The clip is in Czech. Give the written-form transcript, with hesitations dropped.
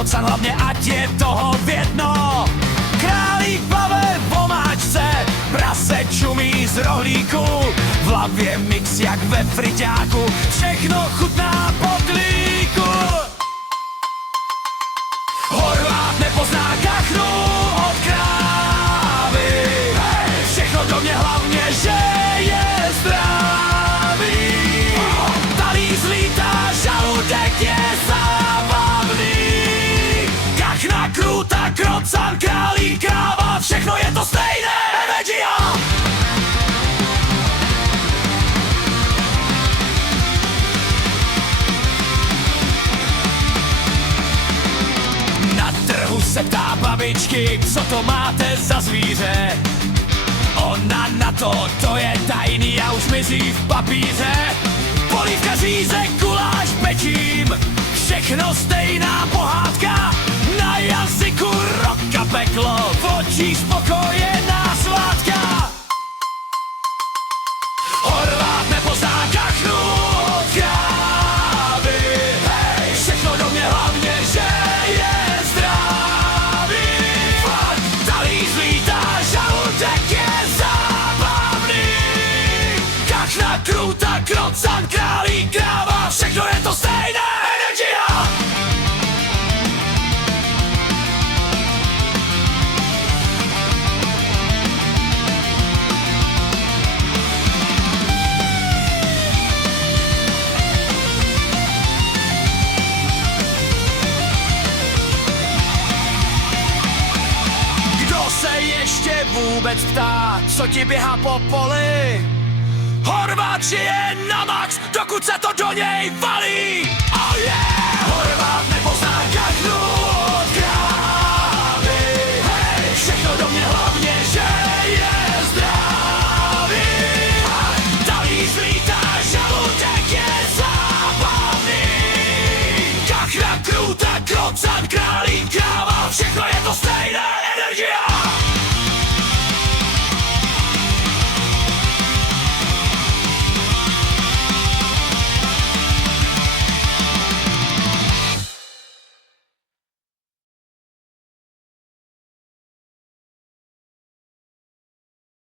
krocan hlavně, ať je toho vědno. Králík plave v omáčce, prase čumí z rohlíku, v hlavě mix jak ve friťáku, všechno chutná po klíku. Horvát nepozná kachnu od krávy, všechno do mě hlavně, že je zdravý. Talíř lítá, žaludek je zábavný, kachna, krůta, krocan, králík, kráva, všechno je to stejné. Emegio! Na trhu se ptá babičky, co to máte za zvíře. Ona na to je tajný a už mizí v papíře. Polívka, řízek, guláš, pečím, všechno stejná pohádka. Na jazyku rok a peklo, v očích spokojená svádka. Horvát nepozná kachnu od krávy, hej, všechno do mě hlavně, že je zdravý. Talíř lítá, žaludek je zábavný, kachna, krůta, krocan, králík, kráva, všechno je to stejné. Energia! Se ještě vůbec ptá, co ti běhá po poli? Horvát žije na max, dokud se to do něj valí. Oh yeah! Horvát nepozná kachnu